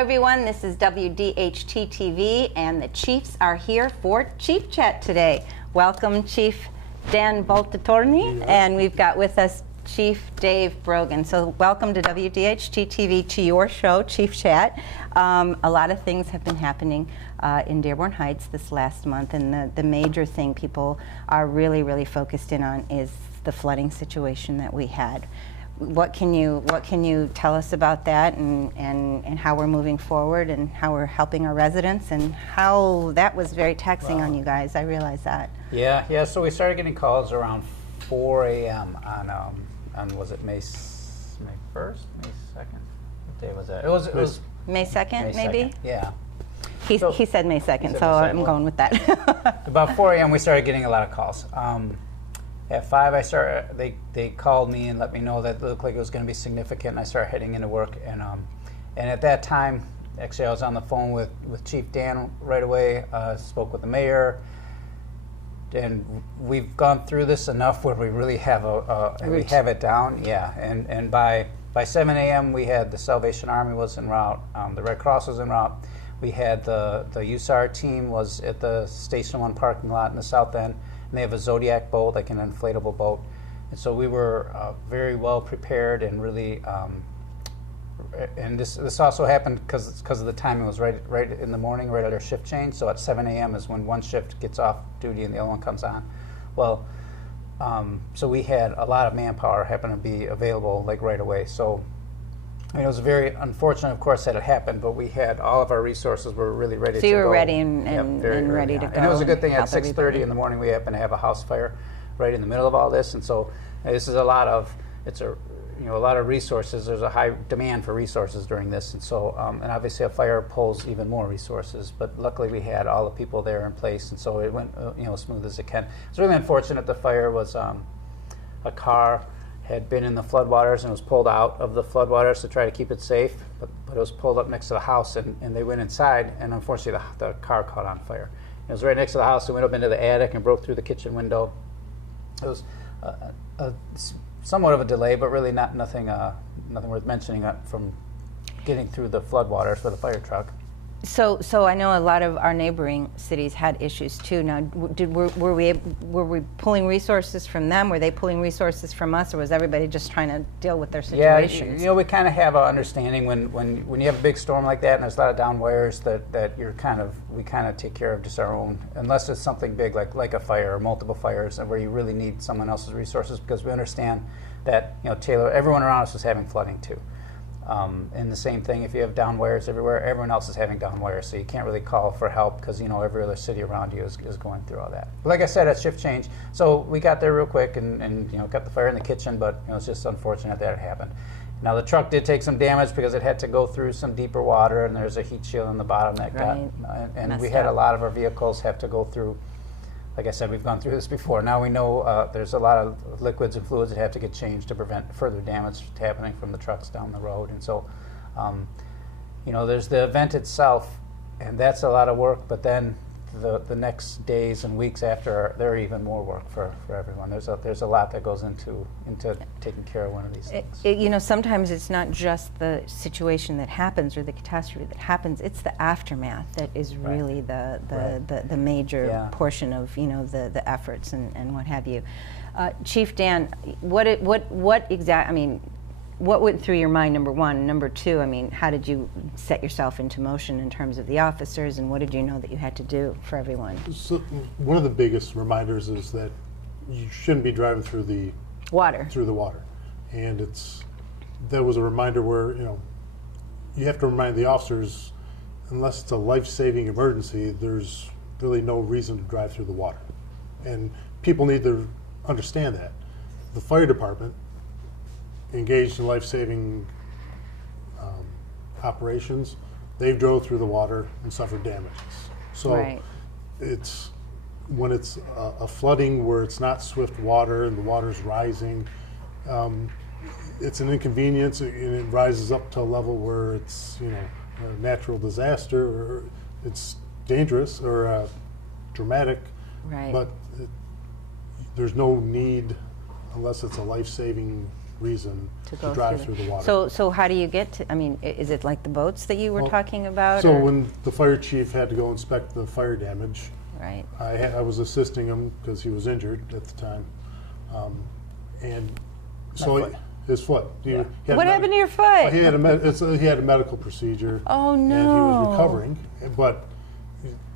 everyone, this is WDHT TV and the Chiefs are here for Chief Chat today. Welcome Chief Dan Voltattorni, and we've got with us Chief Dave Brogan. So welcome to WDHT TV, to your show, Chief Chat. A lot of things have been happening in Dearborn Heights this last month, and the major thing people are really focused in on is the flooding situation that we had. What can you tell us about that, and how we're moving forward, and how we're helping our residents, and how that was very taxing on you guys? I realize that. Yeah. So we started getting calls around 4 a.m. on was it May 1st, May 2nd? What day was that? It was May 2nd, maybe. 2nd. Yeah. He said May 2nd, so I'm going with that. About 4 a.m. we started getting a lot of calls. At 5, they called me and let me know that it looked like it was going to be significant, and I started heading into work. And at that time, actually, I was on the phone with Chief Dan right away. Spoke with the mayor, and we've gone through this enough where we really have we have it down. Yeah, and by 7 a.m. we had the Salvation Army was en route, the Red Cross was en route. We had the USAR team was at the Station 1 parking lot in the south end. And they have a Zodiac boat, like an inflatable boat. And so we were very well prepared, and really, and this also happened because of the timing. It was right in the morning, right at our shift change. So at 7 a.m. is when one shift gets off duty and the other one comes on. Well, so we had a lot of manpower happen to be available like right away. So I mean, it was very unfortunate, of course, that it happened, but we had all of our resources were really ready to go. So you were ready and ready to go. And it was a good thing. At 6:30 in the morning, we happened to have a house fire right in the middle of all this, and so this is a lot of resources. There's a high demand for resources during this, and so and obviously a fire pulls even more resources. But luckily, we had all the people there in place, and so it went as smooth as it can. It's really unfortunate. The fire was a car had been in the floodwaters and was pulled out of the floodwaters to try to keep it safe, but it was pulled up next to the house, and they went inside, and unfortunately the car caught on fire. It was right next to the house. It went up into the attic and broke through the kitchen window. It was somewhat of a delay, but really nothing worth mentioning from getting through the floodwaters with a fire truck. So I know a lot of our neighboring cities had issues too. Now, were we pulling resources from them? Were they pulling resources from us, or was everybody just trying to deal with their situations? Yeah, we kind of have an understanding when you have a big storm like that and there's a lot of down wires that we kind of take care of just our own, unless it's something big like a fire or multiple fires, and where you really need someone else's resources, because we understand that Taylor, everyone around us is having flooding too. And the same thing, if you have down wires everywhere, everyone else is having down wires, so you can't really call for help because every other city around you is going through all that. But like I said, at shift change, so we got there real quick and got the fire in the kitchen, but it's just unfortunate that it happened. Now the truck did take some damage because it had to go through some deeper water, and there's a heat shield on the bottom that got, and we had a lot of our vehicles have to go through. Like I said, we've gone through this before. Now we know there's a lot of liquids and fluids that have to get changed to prevent further damage happening from the trucks down the road. And so, there's the event itself, and that's a lot of work. But then the next days and weeks after, there are even more work for everyone. There's a lot that goes into taking care of one of these things. Sometimes it's not just the situation that happens or the catastrophe that happens. It's the aftermath that is really the major portion of the efforts and what have you. Chief Dan, what went through your mind, number one? Number two, how did you set yourself into motion in terms of the officers, and what did you know that you had to do for everyone? So one of the biggest reminders is that you shouldn't be driving through the water. And that was a reminder where, you have to remind the officers, unless it's a life-saving emergency, there's really no reason to drive through the water. And people need to understand that. The fire department engaged in life-saving operations, they drove through the water and suffered damages. So it's when it's a flooding where it's not swift water and the water's rising, it's an inconvenience, and it rises up to a level where it's a natural disaster, or it's dangerous or dramatic. But there's no need, unless it's a life-saving reason to to drive through the water. So how do you get to, I mean, is it like the boats that you were talking about? So or? when the fire chief had to go inspect the fire damage, Right. I was assisting him because he was injured at the time. And so his foot. What happened to your foot? Well, he had a medical procedure. Oh, no. And he was recovering, but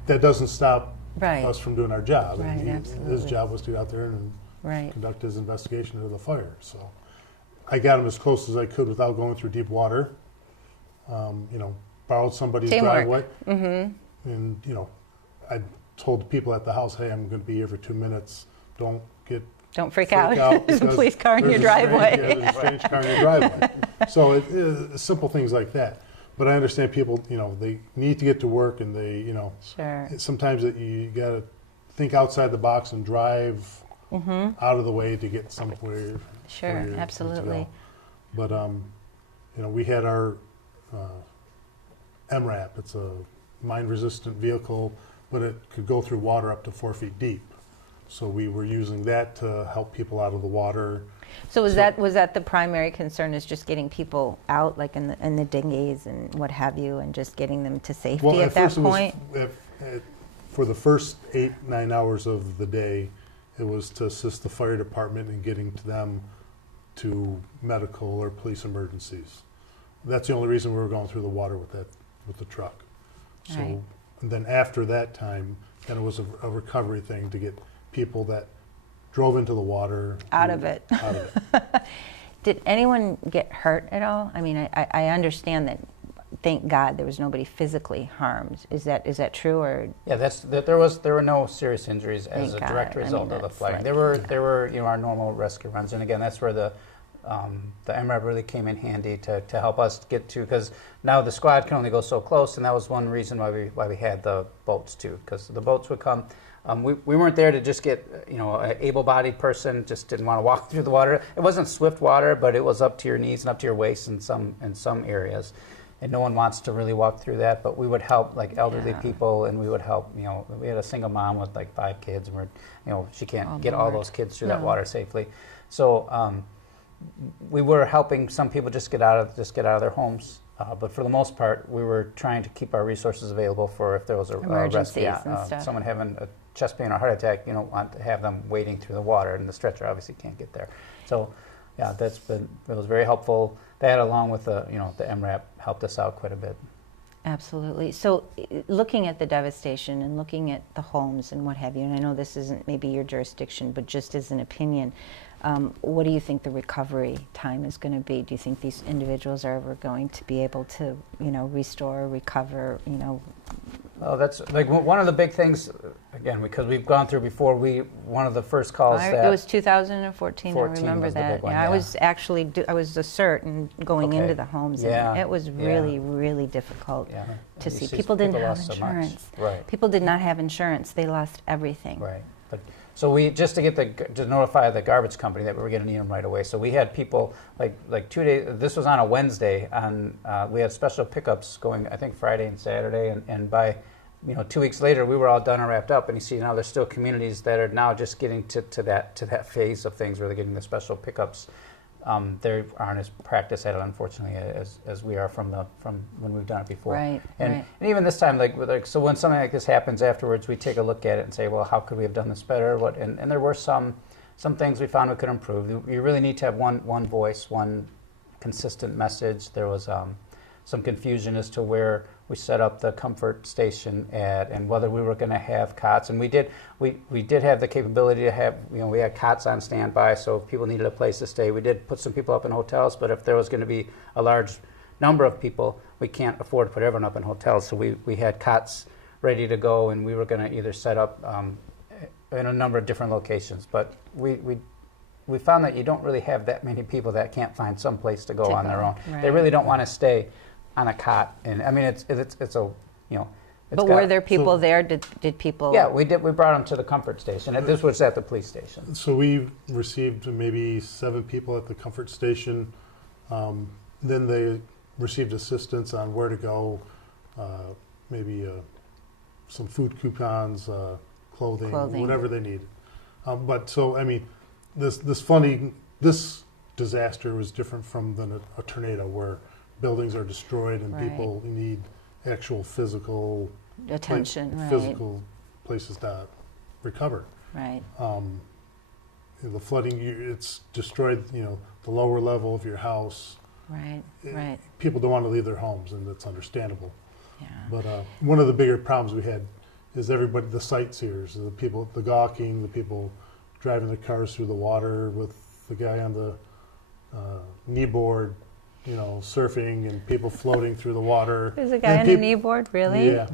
that doesn't stop us from doing our job. Right, And absolutely. his job was to get out there and Right. conduct his investigation of the fire. So I got him as close as I could without going through deep water. Borrowed somebody's driveway. Mm-hmm. And, I told the people at the house, hey, I'm going to be here for 2 minutes. Don't freak out. There's a police car in your driveway. There's a strange car in your driveway. So simple things like that. But I understand people, they need to get to work, and they, Sure. sometimes you got to think outside the box and drive out of the way to get somewhere. Sure, absolutely. But we had our MRAP. It's a mine-resistant vehicle, but it could go through water up to 4 feet deep. So we were using that to help people out of the water. So was that the primary concern, is just getting people out, like in the dinghies and what have you, and just getting them to safety at that point? For the first 8-9 hours of the day, it was to assist the fire department in getting to them to medical or police emergencies. That's the only reason we were going through the water with the truck. So Right. and then after that time, then it was a recovery thing to get people that drove into the water Out of it. Out of it. Did anyone get hurt at all? I mean, I understand that. Thank God there was nobody physically harmed. Is that true, or? Yeah, there were no serious injuries as a direct result of the flooding. There were our normal rescue runs, and again, that's where the MRAP really came in handy to help us get to, because now the squad can only go so close, and that was one reason why we had the boats too, because the boats would come. We weren't there to just get an able-bodied person, just didn't want to walk through the water. It wasn't swift water, but it was up to your knees and up to your waist in some areas. And no one wants to really walk through that, but we would help like elderly people, and we would help, we had a single mom with like 5 kids, and she can't get all those kids through that water safely. So we were helping some people just get out of their homes, but for the most part, we were trying to keep our resources available for if there was a rescue. Someone having a chest pain or heart attack, you don't want to have them wading through the water, and the stretcher obviously can't get there. So yeah, it was very helpful. That, along with the MRAP, helped us out quite a bit. Absolutely. So looking at the devastation and looking at the homes and what have you, and I know this isn't maybe your jurisdiction, but just as an opinion, what do you think the recovery time is going to be? Do you think these individuals are ever going to be able to, restore, recover, Well, that's like one of the big things, again, because we've gone through before, one of the first calls it was 2014, I remember that. One, I was actually, I was a cert and going into the homes, and it was really, really difficult to see. People didn't have insurance. Right. People did not have insurance. They lost everything. Right. So we, just to notify the garbage company that we were going to need them right away. So we had people like 2 days. This was on a Wednesday, and we had special pickups going, I think, Friday and Saturday, and by 2 weeks later we were all done and wrapped up. And you see now there's still communities that are now just getting to that phase of things where they're getting the special pickups. They aren't as practiced at it, unfortunately, as we are from when we've done it before. Right. And even this time, so when something like this happens afterwards, we take a look at it and say, well, how could we have done this better? And there were some things we found we could improve. You really need to have one voice, one consistent message. There was some confusion as to where we set up the comfort station at, and whether we were going to have cots. And we did have the capability to have, we had cots on standby, so if people needed a place to stay, we did put some people up in hotels. But if there was going to be a large number of people, we can't afford to put everyone up in hotels. So we had cots ready to go, and we were going to either set up in a number of different locations. But we found that you don't really have that many people that can't find some place to go on their own. Right. They really don't want to stay on a cot, and I mean it's a But were there people there? Did people? Yeah, we did. We brought them to the comfort station. This was at the police station. So we received maybe 7 people at the comfort station. Then they received assistance on where to go, maybe some food coupons, clothing, whatever they needed. But so I mean, this disaster was different from than a tornado, where buildings are destroyed and Right. people need actual physical Attention, right. physical places to recover. Right. The flooding, it's destroyed, the lower level of your house. Right. Right. People don't want to leave their homes, and that's understandable. Yeah. But one of the bigger problems we had is everybody, the sightseers, the people, the gawking, the people driving their cars through the water with the guy on the kneeboard, surfing, and people floating through the water. There's a guy on a kneeboard, really? Yeah.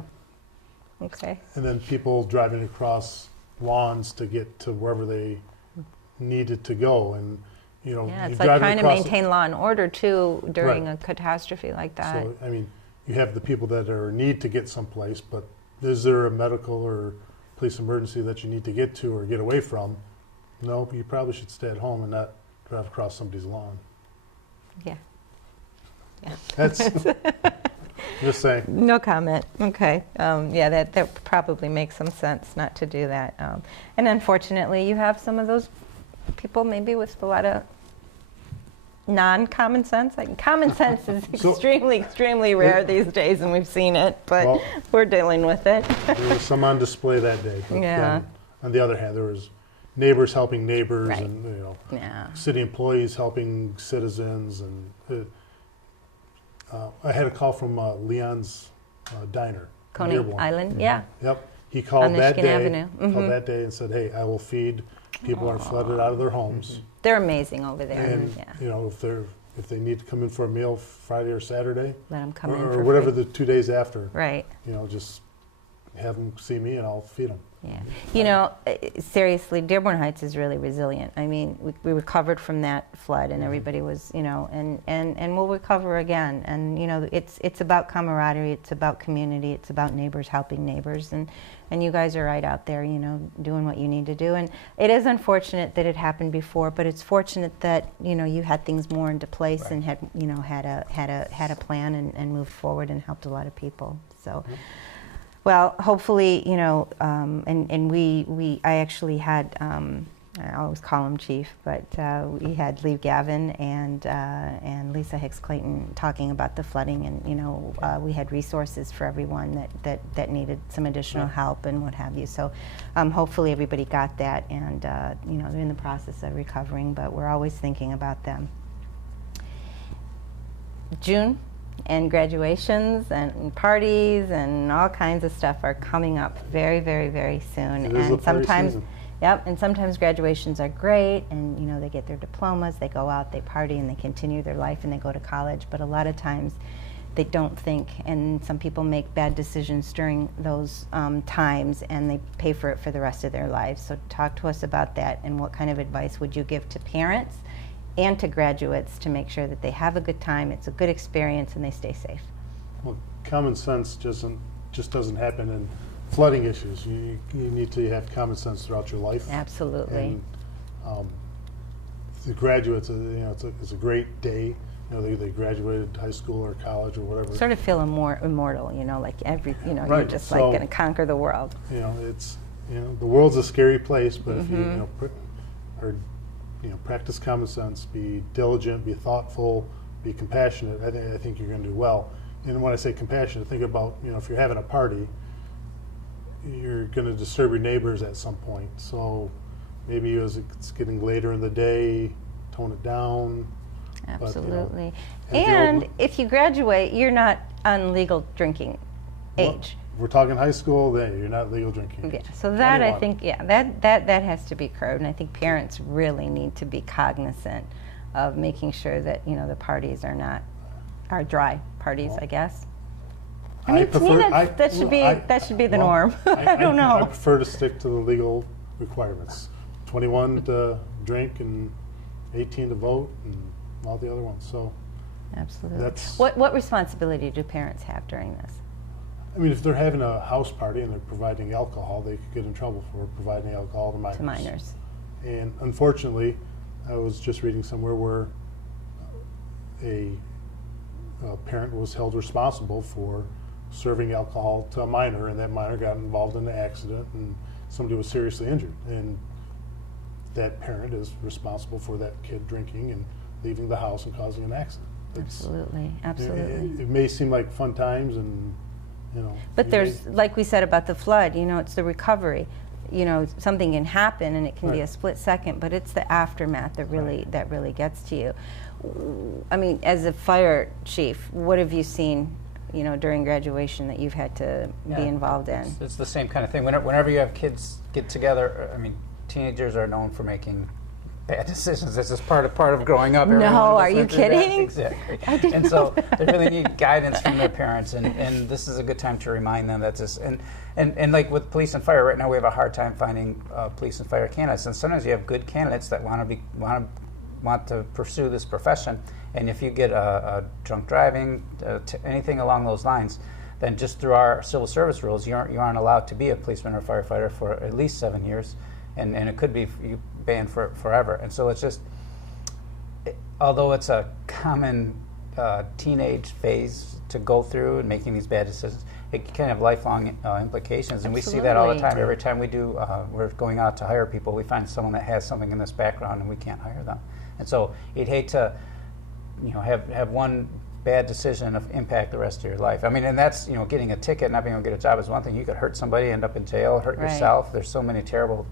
Okay. And then people driving across lawns to get to wherever they needed to go, and Yeah, it's you like drive trying to across maintain law and order too during Right. a catastrophe like that. So, you have the people that are need to get someplace, but is there a medical or police emergency that you need to get to or get away from? No, you probably should stay at home and not drive across somebody's lawn. Yeah. Yeah. That's just saying. No comment. Okay. Yeah, that probably makes some sense not to do that. And unfortunately, you have some of those people maybe with a lot of non-common sense. Like, common sense is extremely rare these days, and we've seen it, but we're dealing with it. There was some on display that day. But Yeah. then, on the other hand, there was neighbors helping neighbors, Right. and Yeah. city employees helping citizens, and I had a call from Leon's Diner. in Coney Dearborn. Island, yeah. Yep. He called On that Michigan day. Avenue. Mhm. Called that day and said, "Hey, I will feed people who are flooded out of their homes, They're amazing over there. and Yeah. if they need to come in for a meal Friday or Saturday, Let them come in or for whatever free. the 2 days after, Right. just have them see me and I'll feed them." Yeah. Seriously, Dearborn Heights is really resilient. I mean, we recovered from that flood, and everybody was, and we'll recover again. And, it's about camaraderie, it's about community, it's about neighbors helping neighbors. And you guys are right out there, doing what you need to do. And it is unfortunate that it happened before, but it's fortunate that, you had things more into place and had a plan and moved forward and helped a lot of people. So. Well, hopefully, I actually had, I always call him Chief, but we had Lee Gavin and Lisa Hicks Clayton talking about the flooding, and we had resources for everyone that needed some additional help and what have you. So hopefully everybody got that, and they're in the process of recovering, but we're always thinking about them. June. And graduations and parties and all kinds of stuff are coming up very, very, very soon. It is a And party sometimes, season. and sometimes graduations are great, and they get their diplomas, they go out, they party, and they continue their life, and they go to college. But a lot of times, they don't think, and some people make bad decisions during those times, and they pay for it for the rest of their lives. So talk to us about that, and what kind of advice would you give to parents and to graduates to make sure that they have a good time, it's a good experience, and they stay safe? Well, common sense just doesn't happen in flooding issues. You need to have common sense throughout your life. Absolutely. And the graduates, it's a great day. They graduated high school or college or whatever. Sort of feel immortal, like you're Right. just like going to conquer the world. It's the world's a scary place, but if you practice common sense, be diligent, be thoughtful, be compassionate, I think you're going to do well. And when I say compassionate, think about, if you're having a party, you're going to disturb your neighbors at some point. So maybe as it's getting later in the day, tone it down. Absolutely. But, and if you graduate, you're not on legal drinking age. We're talking high school, then you're not legal drinking. Yeah, so that 21. I think, that has to be curbed, and I think parents really need to be cognizant of making sure that the parties are dry parties, I guess. I mean, to me, that should be the norm. I don't know. I prefer to stick to the legal requirements: 21 to drink and 18 to vote, and all the other ones. So, absolutely. What responsibility do parents have during this? I mean, if they're having a house party and they're providing alcohol, they could get in trouble for providing alcohol to minors. To minors. And unfortunately, I was just reading somewhere where a parent was held responsible for serving alcohol to a minor, and that minor got involved in an accident, and somebody was seriously injured. And that parent is responsible for that kid drinking and leaving the house and causing an accident. Absolutely, absolutely. It may seem like fun times, and but there's, like we said about the flood, it's the recovery. Something can happen and it can be a split second, but it's the aftermath that really gets to you. I mean, as a fire chief, what have you seen, during graduation that you've had to be involved in? It's the same kind of thing. Whenever you have kids get together, I mean, teenagers are known for making bad decisions. This is part of growing up. No, are you kidding? Exactly. And so they really need guidance from their parents, and this is a good time to remind them that this, and like with police and fire right now, we have a hard time finding police and fire candidates, and sometimes you have good candidates that want to pursue this profession, and if you get a drunk driving, anything along those lines, then just through our civil service rules, you aren't allowed to be a policeman or firefighter for at least 7 years, and it could be banned forever. And so it's just, although it's a common teenage phase to go through and making these bad decisions, it can have lifelong implications. And we see that all the time. Every time we're going out to hire people, we find someone that has something in this background and we can't hire them. And so you'd hate to have one bad decision impact the rest of your life. I mean, and that's, getting a ticket, not being able to get a job is one thing. You could hurt somebody, end up in jail, hurt yourself. There's so many terrible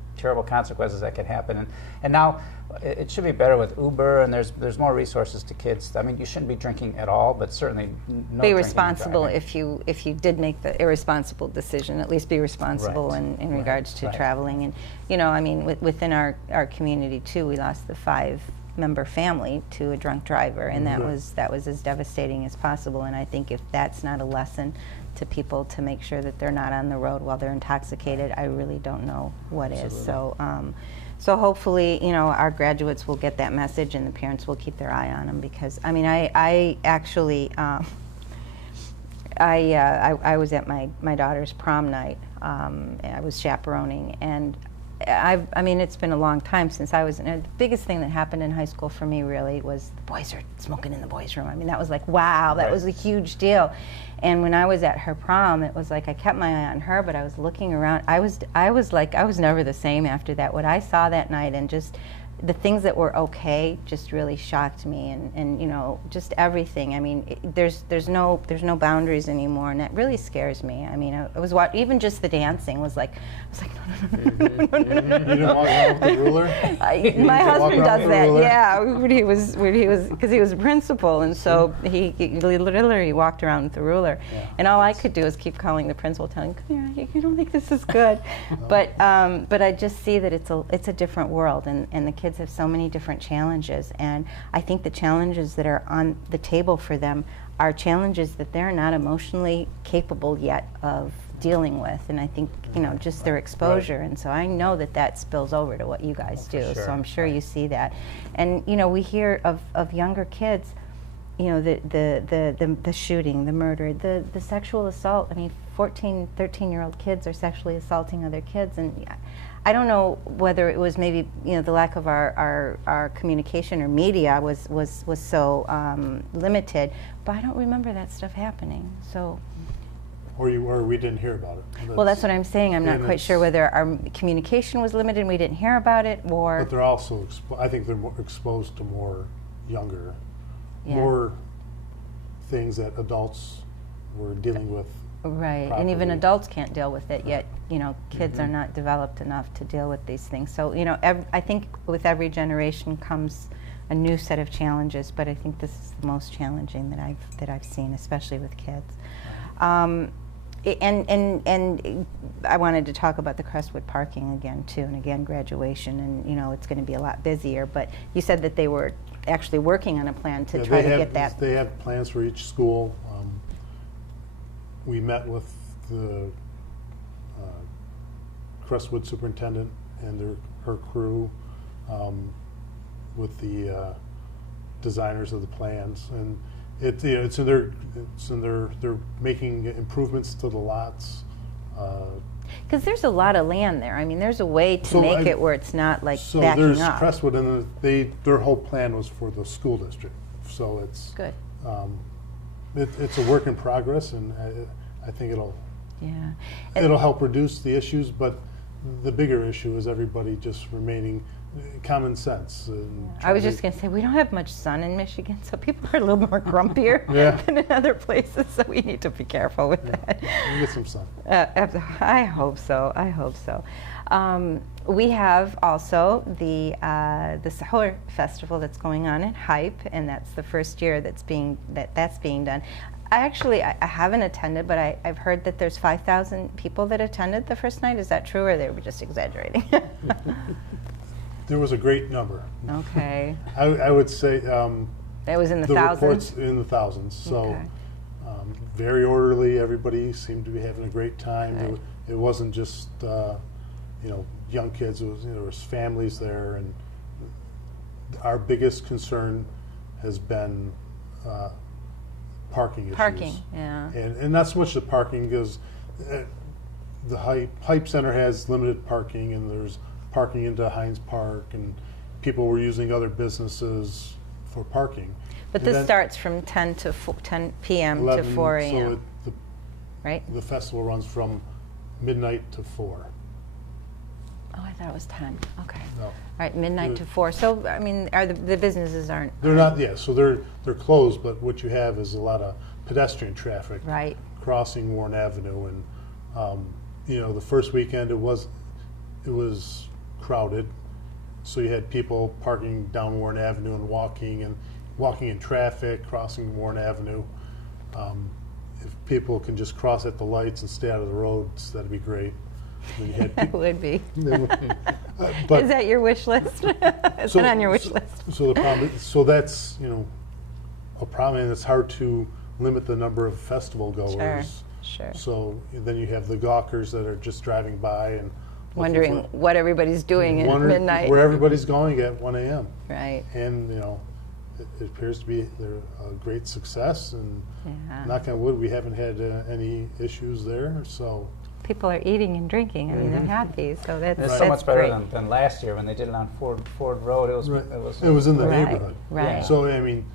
consequences that could happen. And now it should be better with Uber, and there's more resources to kids. I mean, you shouldn't be drinking at all, but certainly no be responsible if you did make the irresponsible decision. At least be responsible in regards to traveling. And I mean, within our community too, we lost the 5-member family to a drunk driver, and that was as devastating as possible. And I think if that's not a lesson to people to make sure that they're not on the road while they're intoxicated, I really don't know what is. So hopefully, our graduates will get that message, and the parents will keep their eye on them, because I mean, I actually I was at my daughter's prom night. I was chaperoning, and I mean, it's been a long time since I was. The biggest thing that happened in high school for me really was the boys are smoking in the boys' room. I mean, that was like, wow, that was a huge deal. And when I was at her prom, it was like I kept my eye on her, but I was looking around. I was never the same after that. What I saw that night, and just the things that were okay, just really shocked me, and just everything. I mean, there's no boundaries anymore, and that really scares me. I mean, I was even just the dancing was like, I was like, no. You didn't walk around with the ruler? My husband does that, yeah. When he was because he was a principal, and so he literally walked around with the ruler, and all I could do is keep calling the principal, telling him, "Come here, you don't think this is good," but I just see that it's a different world, and the kids have so many different challenges, and I think the challenges that are on the table for them are challenges that they're not emotionally capable yet of dealing with, and I think just their exposure, and so I know that spills over to what you guys do. So I'm sure you see that, and we hear of younger kids, the shooting, the murder, the sexual assault. I mean, 14, 13-year-old kids are sexually assaulting other kids, and I don't know whether it was maybe the lack of our communication or media was so limited, but I don't remember that stuff happening. So. Or we didn't hear about it. Well, that's what I'm saying. I'm not quite sure whether our communication was limited and we didn't hear about it, or. But they're also, I think they're more exposed to more things that adults were dealing with. Right, properly. And even adults can't deal with it yet. Kids are not developed enough to deal with these things. So, I think with every generation comes a new set of challenges, but I think this is the most challenging that I've seen, especially with kids. And I wanted to talk about the Crestwood parking again too, and again graduation, and it's going to be a lot busier. But you said that they were actually working on a plan to try to get that. They have plans for each school. We met with the Crestwood superintendent and her crew, with the designers of the plans, and they're making improvements to the lots. Because there's a lot of land there. I mean, there's a way to make it where it's not like so backing there's up. Crestwood, and their whole plan was for the school district. So it's good. It's a work in progress, and I think it'll it'll help reduce the issues. But the bigger issue is everybody just remaining common sense. And I was just going to say, we don't have much sun in Michigan, so people are a little more grumpier Yeah. than in other places, so we need to be careful with that. You get some sun. I hope so. I hope so. We have also the Sahur Festival that's going on at Hype, and that's the first year that's being done. I haven't attended, but I've heard that there's 5,000 people that attended the first night. Is that true, or they were just exaggerating? There was a great number. Okay. I would say That was in the the thousands? reports in the thousands. So Okay. very orderly. Everybody seemed to be having a great time. Right. It wasn't just young kids. It was there was families there, and our biggest concern has been parking issues. Parking, yeah. And not so much the parking, because the Hype Center has limited parking, and there's parking into Heinz Park, and people were using other businesses for parking. But And this then starts from 10 p.m. to 11, 4 a.m., So right? the festival runs from midnight to 4. Oh, I thought it was 10. Okay. No. All right, midnight The- to 4. So, I mean, the businesses aren't... They're not, yeah, so they're closed, but what you have is a lot of pedestrian traffic Right. crossing Warren Avenue, and the first weekend it was crowded, so you had people parking down Warren Avenue and walking in traffic, crossing Warren Avenue. If people can just cross at the lights and stay out of the roads, that'd be great. Then you had That would be. but Is that your wish list? Is it on your wish list? So the problem, so that's a problem, and it's hard to limit the number of festival goers. Sure. So then you have the gawkers that are just driving by and Wondering what everybody's doing at wondering midnight. where everybody's going at 1 a.m. Right. And it appears to be a great success, and Yeah. knock on wood, we haven't had any issues there. So People are eating and drinking. I mean, they're happy. So that's It's that's so much better great. than last year when they did it on Ford Road. it was in the Right, neighborhood. right. So I mean,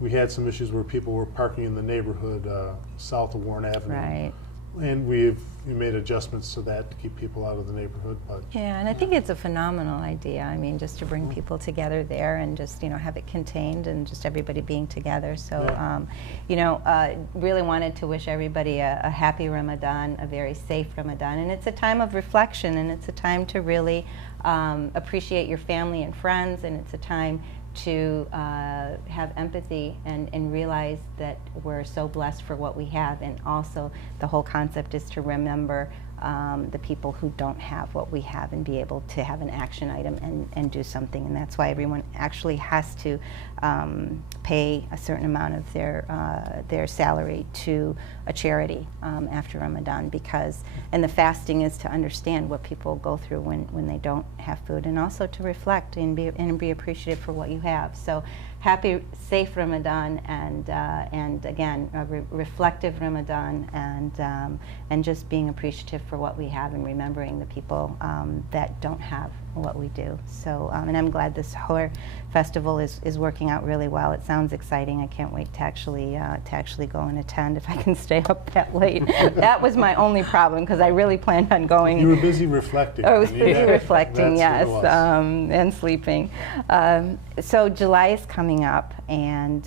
we had some issues where people were parking in the neighborhood south of Warren Avenue. Right. And we made adjustments to that to keep people out of the neighborhood. But Yeah, and I think it's a phenomenal idea. I mean, just to bring people together there and just, have it contained and just everybody being together. So, really wanted to wish everybody a happy Ramadan, a very safe Ramadan. And it's a time of reflection, and it's a time to really appreciate your family and friends, and it's a time to have empathy and realize that we're so blessed for what we have. And also the whole concept is to remember the people who don't have what we have and be able to have an action item and do something. And that's why everyone actually has to pay a certain amount of their salary to a charity after Ramadan, and the fasting is to understand what people go through when they don't have food, and also to reflect and be appreciative for what you have. So happy, safe Ramadan, and again, a reflective Ramadan, and just being appreciative for what we have and remembering the people that don't have what we do. So, and I'm glad this Sahur Festival is working out really well. It sounds exciting. I can't wait to actually go and attend if I can stay up that late. That was my only problem, because I really planned on going. you were busy reflecting. I was busy reflecting, That's yes, what it was. and sleeping. So July is coming up, and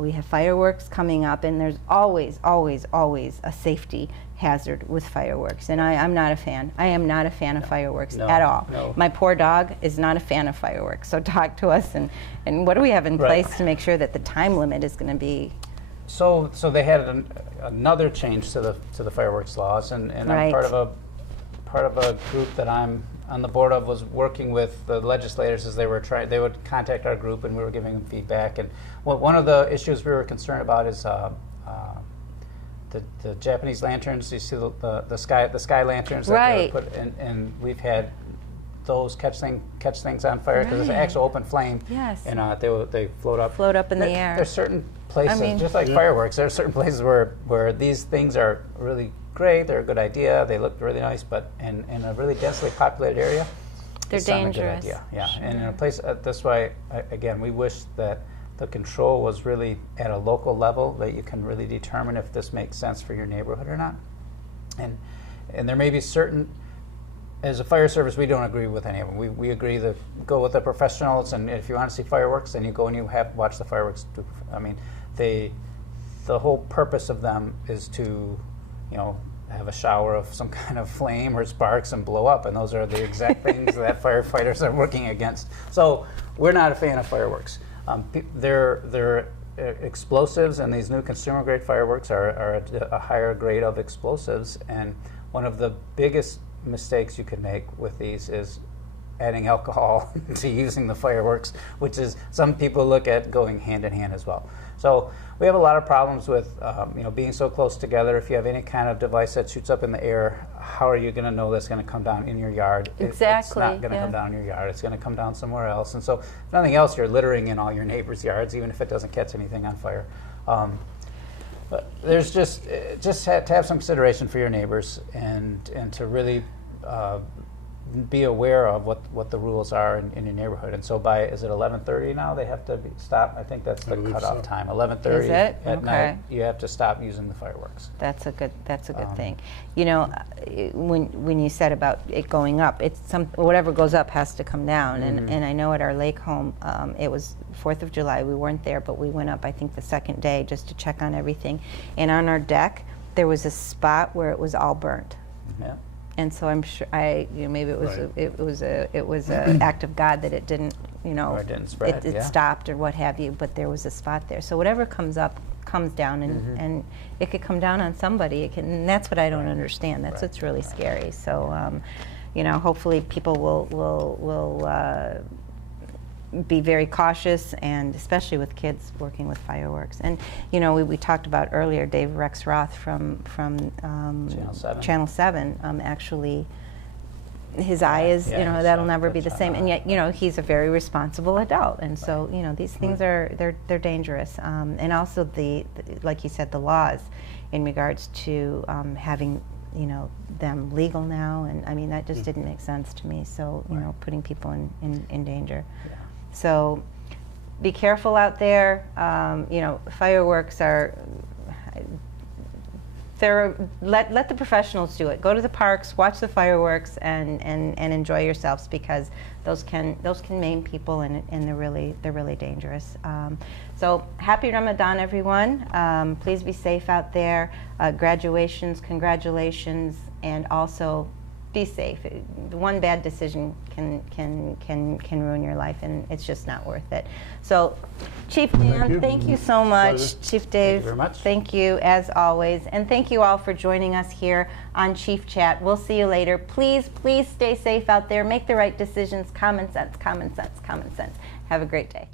we have fireworks coming up, and there's always a safety hazard with fireworks, and I'm not a fan. I am not a fan of fireworks No, at all. no. My poor dog is not a fan of fireworks, so talk to us, and what do we have in Right. place to make sure that the time limit is going to be... So they had another change to the fireworks laws, and Right. I'm part of a group that I'm on the board of, was working with the legislators as they would contact our group, and we were giving them feedback. And one of the issues we were concerned about is the Japanese lanterns. You see the sky lanterns that Right. they were put in, and we've had those catch things on fire because it's an Right. actual open flame. Yes. And they float up. Float up in the air. There's certain places, I mean- just like Yeah. fireworks, there are certain places where these things are really great. They're a good idea. They look really nice, but in a really densely populated area, They're it's not a good dangerous. idea. Yeah, and in a place that's why again we wish that the control was really at a local level, that you can really determine if this makes sense for your neighborhood or not. And there may be certain as a fire service, we don't agree with any of them. We agree to go with the professionals, and if you want to see fireworks, then you go and you watch the fireworks. I mean, the whole purpose of them is to, have a shower of some kind of flame or sparks and blow up, and those are the exact things that firefighters are working against. So we're not a fan of fireworks. They're explosives, and these new consumer-grade fireworks are a higher grade of explosives, and one of the biggest mistakes you can make with these is adding alcohol to using the fireworks, which is some people look at going hand in hand as well. So we have a lot of problems with being so close together. If you have any kind of device that shoots up in the air, how are you going to know that's going to come down in your yard? Exactly. It's not going to come down in your yard. It's going to come down somewhere else. And so if nothing else, you're littering in all your neighbors' yards, even if it doesn't catch anything on fire. But there's just to have some consideration for your neighbors and to really be aware of what the rules are in your neighborhood. And so is it 11:30 now? They have to stop. I think that's the cutoff time. 11:30 Is it? at night. You have to stop using the fireworks. That's a good thing. When you said about it going up, whatever goes up has to come down. Mm-hmm. And I know at our lake home, it was 4th of July. We weren't there, but we went up, I think, the second day just to check on everything. And on our deck, there was a spot where it was all burnt. Yeah. And so I'm sure maybe it was a act of God that it didn't Or it didn't spread, it stopped or what have you, but there was a spot there. So whatever comes up comes down, and it could come down on somebody. And that's what I don't understand. That's what's really scary. So hopefully people will be very cautious, and especially with kids working with fireworks. And we talked about earlier Dave Rexroth from Channel 7 actually his eye is that'll never be the same, and yet he's a very responsible adult, and so these things they're dangerous, and also the like you said, the laws in regards to having them legal now, and I mean that just didn't make sense to me. So putting people in danger. Yeah. So be careful out there. Fireworks are. Let the professionals do it. Go to the parks, watch the fireworks, and enjoy yourselves, because those can maim people, and they're really dangerous. So happy Ramadan, everyone. Please be safe out there. Graduations, congratulations, and also be safe. One bad decision can ruin your life, and it's just not worth it. So, Chief Dan, thank you so much. Pleasure. Chief Dave, Thank you very much. Thank you as always, and thank you all for joining us here on Chief Chat. We'll see you later. Please stay safe out there. Make the right decisions. Common sense, common sense, common sense. Have a great day.